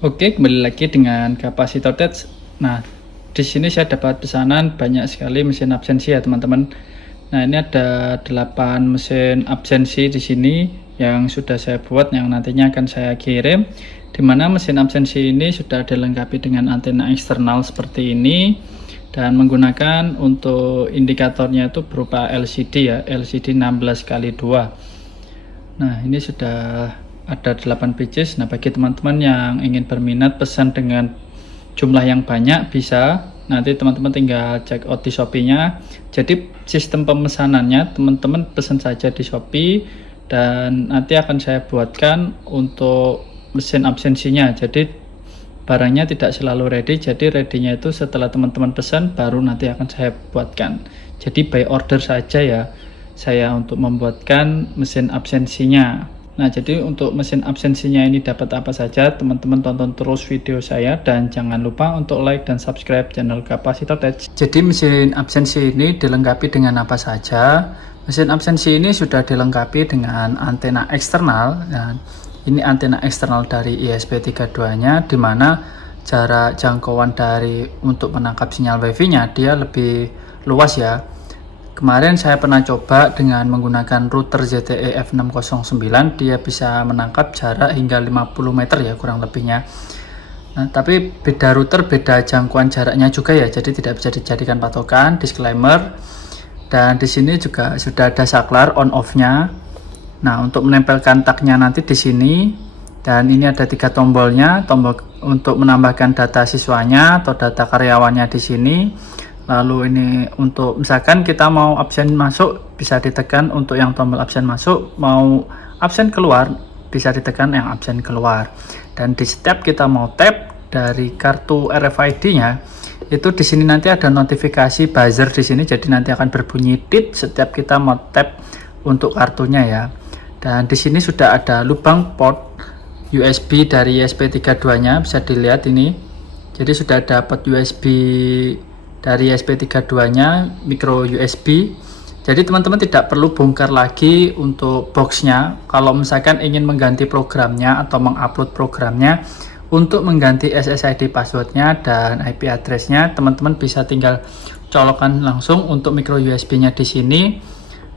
Oke, kembali lagi dengan kapasitor touch. Nah, di sini saya dapat pesanan banyak sekali mesin absensi ya teman-teman. Nah, ini ada 8 mesin absensi di sini yang sudah saya buat, yang nantinya akan saya kirim. Dimana mesin absensi ini sudah dilengkapi dengan antena eksternal seperti ini, dan menggunakan untuk indikatornya itu berupa LCD ya, LCD 16x2. Nah, ini sudah ada 8 pieces. Nah, bagi teman-teman yang ingin berminat pesan dengan jumlah yang banyak, bisa nanti teman-teman tinggal check out di Shopee-nya. Jadi sistem pemesanannya teman-teman pesan saja di Shopee, dan nanti akan saya buatkan untuk mesin absensinya. Jadi barangnya tidak selalu ready, jadi ready-nya itu setelah teman-teman pesan baru nanti akan saya buatkan. Jadi by order saja ya saya untuk membuatkan mesin absensinya. Nah, jadi untuk mesin absensinya ini dapat apa saja, teman-teman tonton terus video saya dan jangan lupa untuk like dan subscribe channel Kapasitor Touch. Jadi mesin absensi ini dilengkapi dengan apa saja? Mesin absensi ini sudah dilengkapi dengan antena eksternal, dan ini antena eksternal dari ESP32-nya, di mana jarak jangkauan dari untuk menangkap sinyal WiFi-nya dia lebih luas ya. Kemarin saya pernah coba dengan menggunakan router ZTE F609, dia bisa menangkap jarak hingga 50 meter ya kurang lebihnya. Nah, tapi beda router, beda jangkauan jaraknya juga ya, jadi tidak bisa dijadikan patokan. Disclaimer. Dan di sini juga sudah ada saklar on off-nya. Nah, untuk menempelkan tagnya nanti di sini, dan ini ada 3 tombolnya, tombol untuk menambahkan data siswanya atau data karyawannya di sini. Lalu ini untuk misalkan kita mau absen masuk bisa ditekan untuk yang tombol absen masuk, mau absen keluar bisa ditekan yang absen keluar. Dan di setiap kita mau tap dari kartu RFID-nya, itu di sini nanti ada notifikasi buzzer di sini, jadi nanti akan berbunyi tit setiap kita mau tap untuk kartunya ya. Dan di sini sudah ada lubang port USB dari ESP32-nya, bisa dilihat ini. Jadi sudah ada port USB dari ESP32-nya, micro USB. Jadi teman-teman tidak perlu bongkar lagi untuk boxnya. Kalau misalkan ingin mengganti programnya atau mengupload programnya, untuk mengganti SSID passwordnya dan IP addressnya, teman-teman bisa tinggal colokkan langsung untuk micro USB-nya di sini.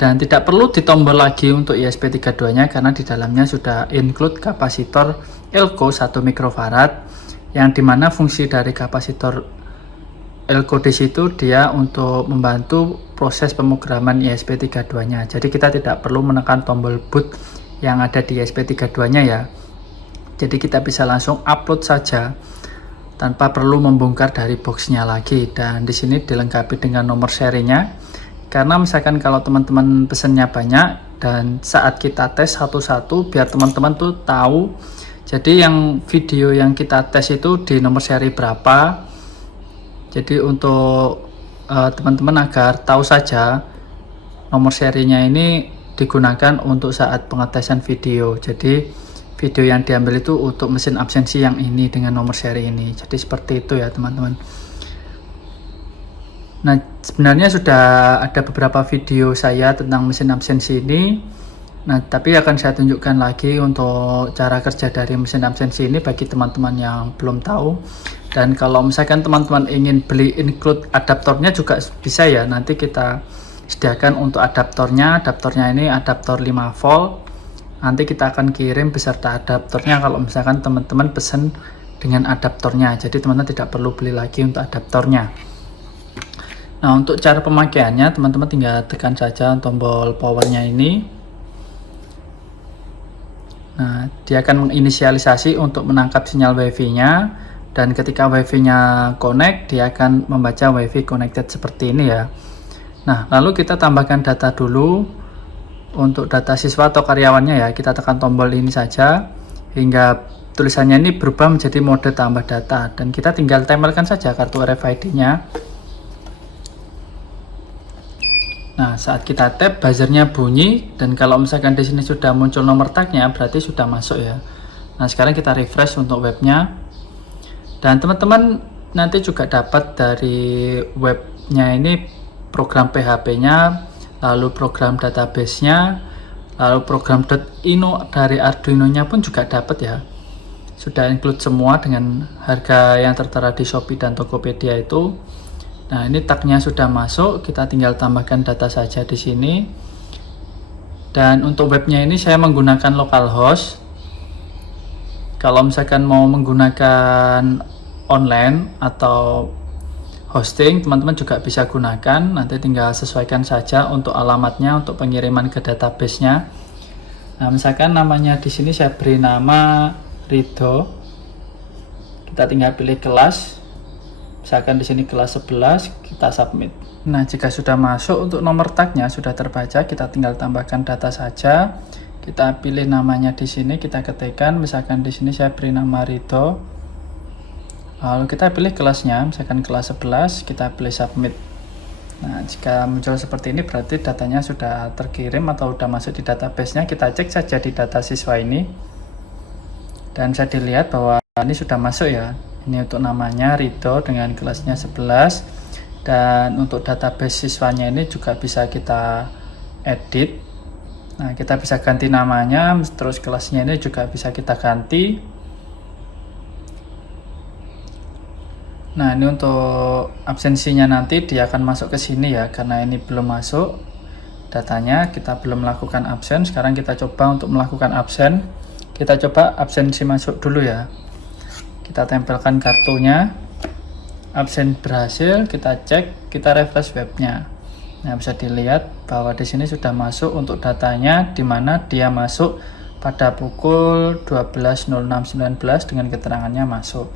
Dan tidak perlu ditombol lagi untuk ESP32-nya karena di dalamnya sudah include kapasitor Elco 1 mikrofarad, yang dimana fungsi dari kapasitor Elco di situ dia untuk membantu proses pemrograman ESP32-nya. Jadi kita tidak perlu menekan tombol boot yang ada di ESP32-nya ya. Jadi kita bisa langsung upload saja tanpa perlu membongkar dari boxnya lagi. Dan di sini dilengkapi dengan nomor serinya. Karena misalkan kalau teman-teman pesennya banyak dan saat kita tes satu-satu biar teman-teman tuh tahu. Jadi yang video yang kita tes itu di nomor seri berapa. Jadi untuk teman-teman agar tahu saja nomor serinya ini digunakan untuk saat pengetesan video. Jadi video yang diambil itu untuk mesin absensi yang ini dengan nomor seri ini. Jadi seperti itu ya teman-teman. Nah, sebenarnya sudah ada beberapa video saya tentang mesin absensi ini. Nah, tapi akan saya tunjukkan lagi untuk cara kerja dari mesin absensi ini bagi teman-teman yang belum tahu. Dan kalau misalkan teman-teman ingin beli include adaptornya juga bisa ya, nanti kita sediakan untuk adaptornya. Adaptornya ini adaptor 5 volt. Nanti kita akan kirim beserta adaptornya kalau misalkan teman-teman pesen dengan adaptornya. Jadi teman-teman tidak perlu beli lagi untuk adaptornya. Nah, untuk cara pemakaiannya teman-teman tinggal tekan saja tombol powernya ini. Nah, dia akan menginisialisasi untuk menangkap sinyal WiFi-nya, dan ketika WiFi-nya connect, dia akan membaca WiFi connected seperti ini ya. Nah, lalu kita tambahkan data dulu. Untuk data siswa atau karyawannya ya, kita tekan tombol ini saja hingga tulisannya ini berubah menjadi mode tambah data, dan kita tinggal tempelkan saja kartu RFID-nya. Nah, saat kita tap buzzernya bunyi, dan kalau misalkan di sini sudah muncul nomor tagnya berarti sudah masuk ya. Nah, sekarang kita refresh untuk webnya, dan teman-teman nanti juga dapat dari webnya ini program PHP-nya, lalu program database-nya, lalu program .ino dari Arduino-nya pun juga dapat ya. sudah include semua dengan harga yang tertera di Shopee dan Tokopedia itu. Nah, ini tagnya sudah masuk, kita tinggal tambahkan data saja di sini. Dan untuk webnya ini saya menggunakan localhost. Kalau misalkan mau menggunakan online atau hosting, teman-teman juga bisa gunakan. Nanti tinggal sesuaikan saja untuk alamatnya untuk pengiriman ke database-nya. Nah, misalkan namanya di sini saya beri nama Ridho. Kita tinggal pilih kelas. Misalkan di sini kelas 11, kita submit. Nah, jika sudah masuk untuk nomor tagnya sudah terbaca, kita tinggal tambahkan data saja. Kita pilih namanya di sini, kita ketikkan. Misalkan di sini saya beri nama Ridho. Lalu kita pilih kelasnya, misalkan kelas 11, kita pilih submit. Nah, jika muncul seperti ini berarti datanya sudah terkirim atau sudah masuk di database-nya. Kita cek saja di data siswa ini. Dan bisa dilihat bahwa ini sudah masuk ya. Ini untuk namanya Ridho dengan kelasnya 11. Dan untuk database siswanya ini juga bisa kita edit. Nah, kita bisa ganti namanya, terus kelasnya ini juga bisa kita ganti. Nah, ini untuk absensinya nanti dia akan masuk ke sini ya, karena ini belum masuk datanya, kita belum melakukan absen. Sekarang kita coba untuk melakukan absen. Kita coba absensi masuk dulu ya. Kita tempelkan kartunya. Absen berhasil, kita cek, kita refresh webnya. Nah, bisa dilihat bahwa di sini sudah masuk untuk datanya, di mana dia masuk pada pukul 12.06.19 dengan keterangannya masuk.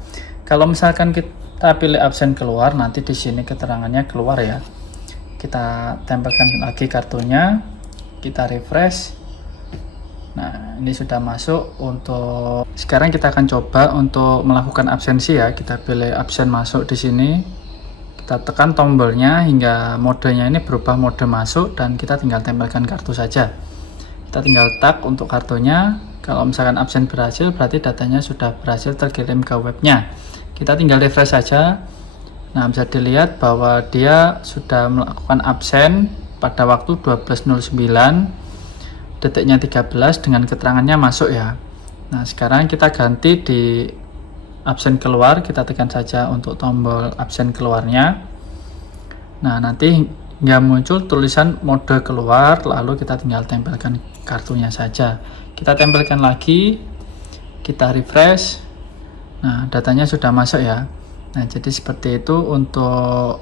Kalau misalkan kita pilih absen keluar, nanti di sini keterangannya keluar ya. Kita tempelkan lagi kartunya, kita refresh. Nah, ini sudah masuk. Untuk sekarang kita akan coba untuk melakukan absensi ya. Kita pilih absen masuk di sini. Kita tekan tombolnya hingga modenya ini berubah mode masuk dan kita tinggal tempelkan kartu saja. Kita tinggal tag untuk kartunya. Kalau misalkan absen berhasil, berarti datanya sudah berhasil terkirim ke webnya. Kita tinggal refresh saja. Nah, bisa dilihat bahwa dia sudah melakukan absen pada waktu 12.09, detiknya 13 dengan keterangannya masuk ya. Nah, sekarang kita ganti di absen keluar, kita tekan saja untuk tombol absen keluarnya. Nah, nanti nggak muncul tulisan mode keluar, lalu kita tinggal tempelkan kartunya saja. Kita tempelkan lagi, kita refresh. Nah, datanya sudah masuk ya. Nah, jadi seperti itu untuk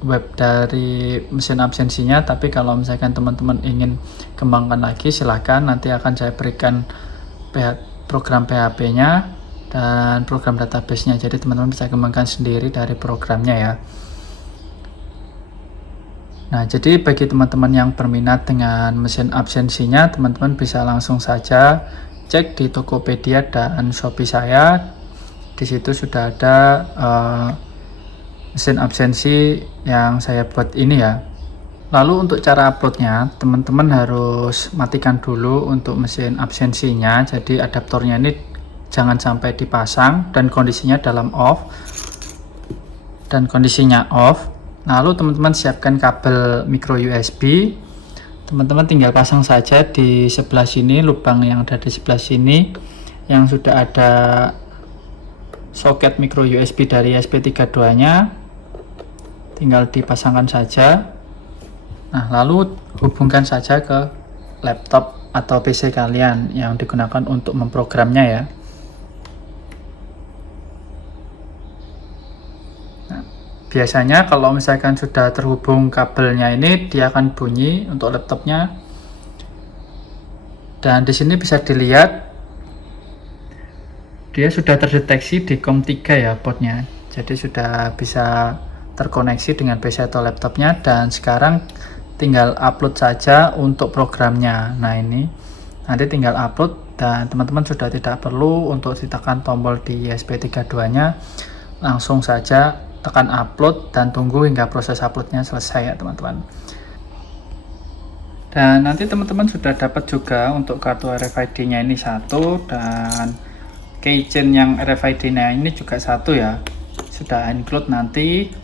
web dari mesin absensinya. Tapi kalau misalkan teman-teman ingin kembangkan lagi, silahkan, nanti akan saya berikan program PHP-nya dan program database-nya, jadi teman-teman bisa kembangkan sendiri dari programnya ya. Nah, jadi bagi teman-teman yang berminat dengan mesin absensinya, teman-teman bisa langsung saja cek di Tokopedia dan Shopee saya. Di situ sudah ada mesin absensi yang saya buat ini ya. Lalu untuk cara uploadnya, teman-teman harus matikan dulu untuk mesin absensinya. Jadi adaptornya ini jangan sampai dipasang dan kondisinya dalam off. Dan kondisinya off. Lalu teman-teman siapkan kabel micro USB. Teman-teman tinggal pasang saja di sebelah sini, lubang yang ada di sebelah sini yang sudah ada soket micro USB dari SP32 nya, tinggal dipasangkan saja. Nah, lalu hubungkan saja ke laptop atau PC kalian yang digunakan untuk memprogramnya ya. Nah, biasanya kalau misalkan sudah terhubung kabelnya ini, dia akan bunyi untuk laptopnya. Dan di sini bisa dilihat dia sudah terdeteksi di COM3 ya portnya. Jadi sudah bisa terkoneksi dengan PC atau laptopnya, dan sekarang tinggal upload saja untuk programnya. Nah, ini nanti tinggal upload dan teman-teman sudah tidak perlu untuk ditekan tombol di SP32 nya, langsung saja tekan upload dan tunggu hingga proses uploadnya selesai ya teman-teman. Dan nanti teman-teman sudah dapat juga untuk kartu RFID nya ini satu, dan keychain yang RFID nya ini juga satu ya, sudah include nanti.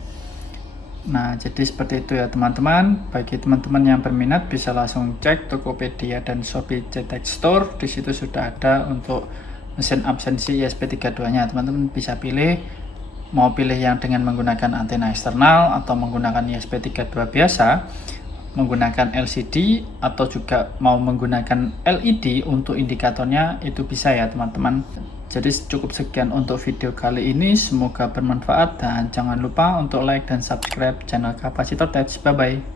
Nah, jadi seperti itu ya teman-teman. Bagi teman-teman yang berminat bisa langsung cek Tokopedia dan Shopee Cetek Store. Di situ sudah ada untuk mesin absensi ESP32 nya. Teman-teman bisa pilih mau pilih yang dengan menggunakan antena eksternal atau menggunakan ESP32 biasa, menggunakan LCD atau juga mau menggunakan LED untuk indikatornya, itu bisa ya teman-teman. Jadi cukup sekian untuk video kali ini, semoga bermanfaat dan jangan lupa untuk like dan subscribe channel Kapasitor Tech. Bye bye.